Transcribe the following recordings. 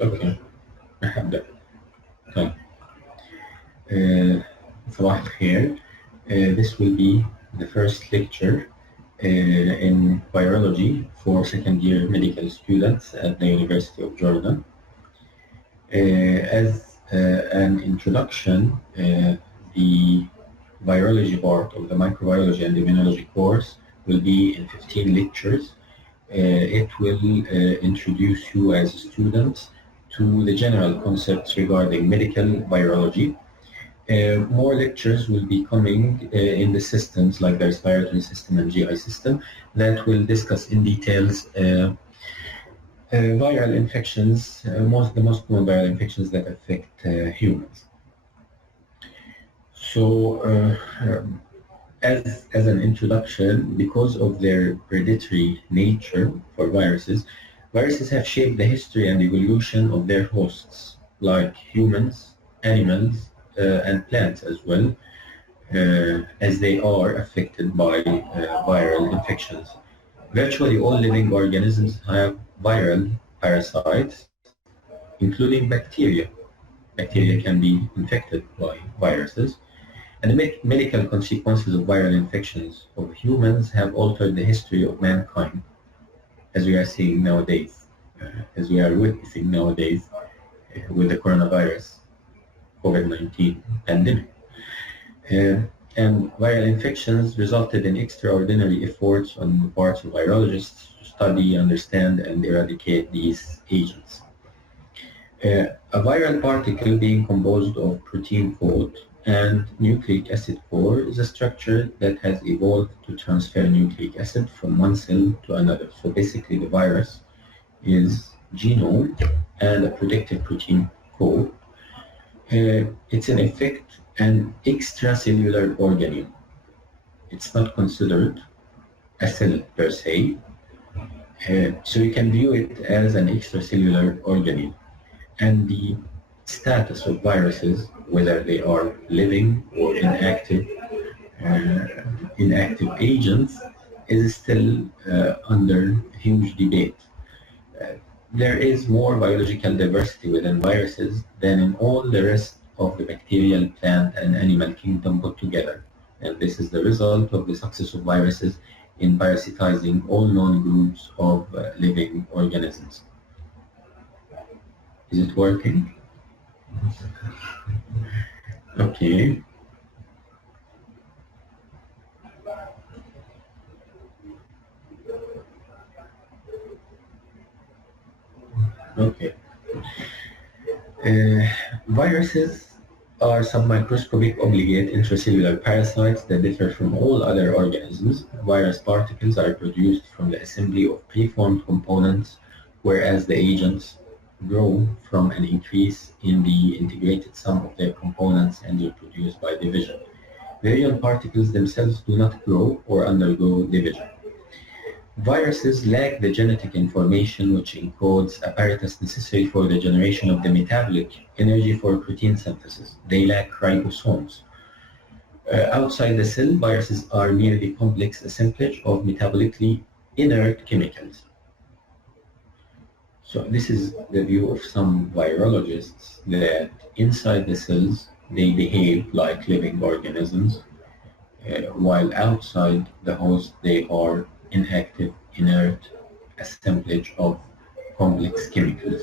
اوكي هبدأ. طيب صباح الخير. This will be the first lecture in virology for second year medical students at the University of Jordan. As an introduction, the virology part of the microbiology and immunology course will be in 15 lectures. It will introduce you as students to the general concepts regarding medical virology. More lectures will be coming in the systems like the respiratory system and GI system that will discuss in details viral infections, the most common viral infections that affect humans. So, as an introduction, because of their predatory nature for viruses, viruses have shaped the history and evolution of their hosts, like humans, animals, and plants as well, as they are affected by viral infections. Virtually all living organisms have viral parasites, including bacteria. Bacteria can be infected by viruses. And the medical consequences of viral infections of humans have altered the history of mankind, as we are seeing nowadays, as we are witnessing nowadays with the coronavirus, COVID-19 pandemic. And viral infections resulted in extraordinary efforts on the parts of virologists to study, understand, and eradicate these agents. A viral particle being composed of protein coat and nucleic acid core is a structure that has evolved to transfer nucleic acid from one cell to another. So basically the virus is genome and a protective protein coat. It's in effect an extracellular organelle. It's not considered a cell per se. So you can view it as an extracellular organelle. And the status of viruses, whether they are living or inactive agents, is still under huge debate. There is more biological diversity within viruses than in all the rest of the bacterial, plant, and animal kingdom put together. And this is the result of the success of viruses in parasitizing all known groups of living organisms. Is it working? Okay. Okay. Viruses are submicroscopic obligate intracellular parasites that differ from all other organisms. Virus particles are produced from the assembly of preformed components, whereas the agents grow from an increase in the integrated sum of their components and reproduce by division. Virion particles themselves do not grow or undergo division. Viruses lack the genetic information which encodes apparatus necessary for the generation of the metabolic energy for protein synthesis. They lack ribosomes. Outside the cell, viruses are merely complex assemblage of metabolically inert chemicals. So this is the view of some virologists, that inside the cells they behave like living organisms, while outside the host they are inactive, inert assemblage of complex chemicals.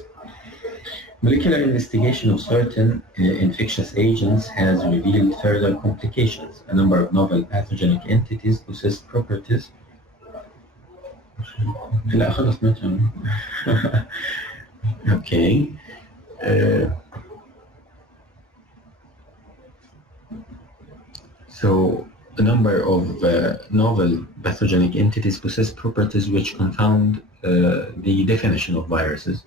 Molecular investigation of certain infectious agents has revealed further complications. A number of novel pathogenic entities possess properties. لا خلص مثلا. Okay. So a number of novel pathogenic entities possess properties which confound the definition of viruses.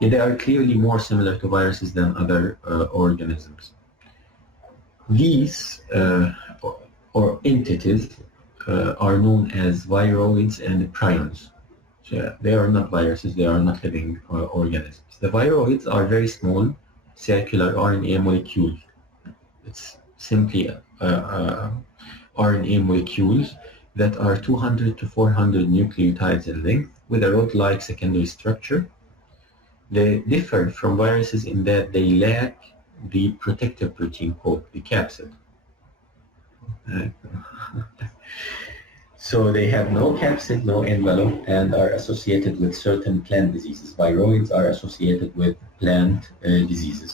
Yet they are clearly more similar to viruses than other organisms. These or entities are known as viroids and prions. So they are not viruses, they are not living organisms. The viroids are very small circular RNA molecules. It's simply RNA molecules that are 200 to 400 nucleotides in length with a rod-like secondary structure. They differ from viruses in that they lack the protective protein called the capsid. So they have no capsid, no envelope, and are associated with certain plant diseases. Viroids are associated with plant diseases.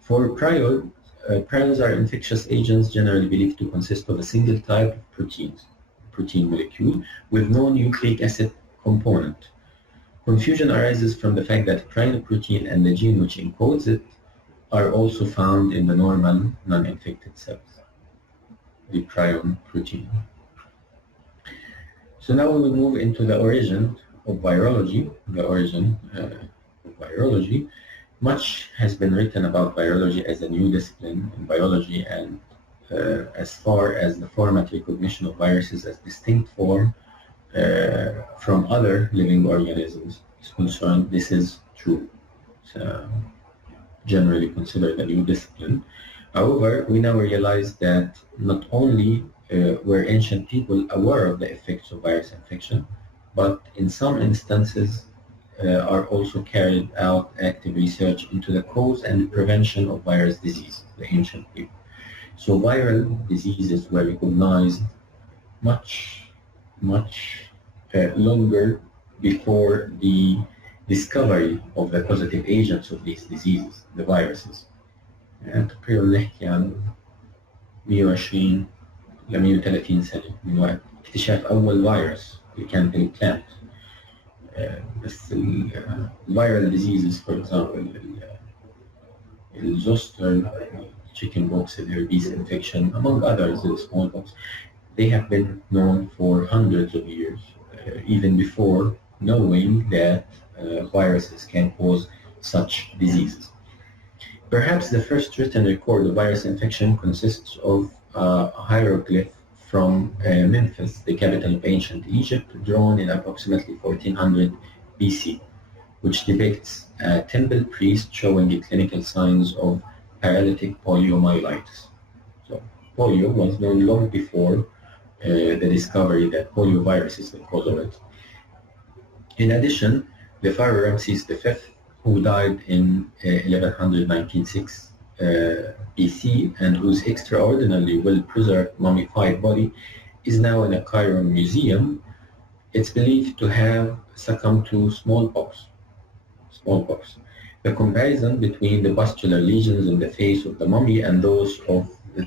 For prions are infectious agents generally believed to consist of a single type of protein molecule, with no nucleic acid component. Confusion arises from the fact that prion protein and the gene which encodes it are also found in the normal non-infected cells, the prion protein. So now we will move into the origin of virology. Much has been written about virology as a new discipline in biology, and as far as the format recognition of viruses as distinct form from other living organisms is concerned, this is true. It's generally considered a new discipline. However, we now realize that not only were ancient people aware of the effects of virus infection, but in some instances are also carried out active research into the cause and prevention of virus disease, the ancient people. So viral diseases were recognized much longer before the discovery of the causative agents of these diseases, the viruses. تقريبا نحكي عن 120 ل 130 سنة من وقت اكتشاف أول فيروس اللي كان بالبلانت. بس viral diseases, for example, zoster, chickenpox, the herpes infection, among others, the smallpox, they have been known for hundreds of years, even before knowing that viruses can cause such diseases. Perhaps the first written record of virus infection consists of a hieroglyph from Memphis, the capital of ancient Egypt, drawn in approximately 1400 BC, which depicts a temple priest showing the clinical signs of paralytic poliomyelitis. So polio was known long before the discovery that poliovirus is the cause of it. In addition, the pharaoh Ramses V, who died in 1196 BC and whose extraordinarily well-preserved mummified body is now in a Cairo museum, it's believed to have succumbed to smallpox. The comparison between the pustular lesions in the face of the mummy and those of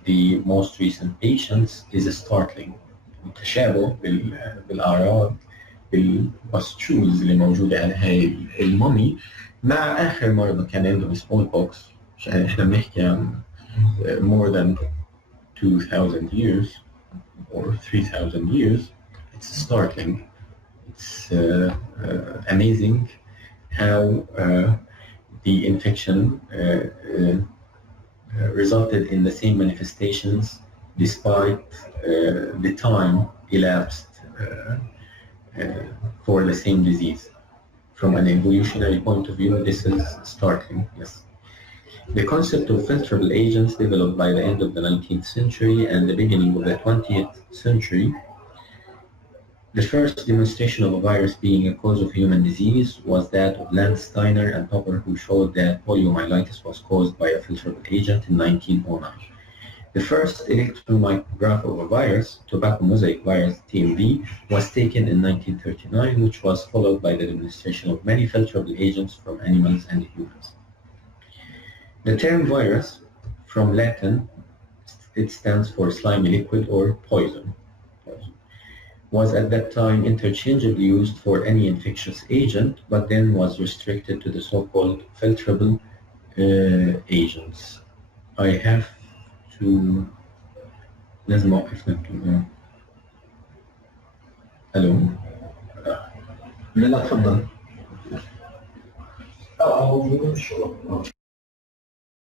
the most recent patients is startling. التشابه بالأعراض بالباستشولز اللي موجودة على هاي الممي مع آخر مرضى كان عندهم smallpox. عشان احنا بنحكي عن more than 2,000 years or 3,000 years. It's startling. It's amazing how the infection resulted in the same manifestations despite the time elapsed for the same disease. From an evolutionary point of view, this is startling, yes. The concept of filterable agents developed by the end of the 19th century and the beginning of the 20th century. The first demonstration of a virus being a cause of human disease was that of Lance Steiner and Topper, who showed that poliomyelitis was caused by a filterable agent in 1909. The first electron micrograph of a virus, tobacco mosaic virus TMV, was taken in 1939, which was followed by the demonstration of many filterable agents from animals and humans. The term virus, from Latin, it stands for slimy liquid or poison, was at that time interchangeably used for any infectious agent, but then was restricted to the so-called filterable agents. I have to... لازم أوقف نكتب. ألو؟ لا تفضل. موجود بالشغل.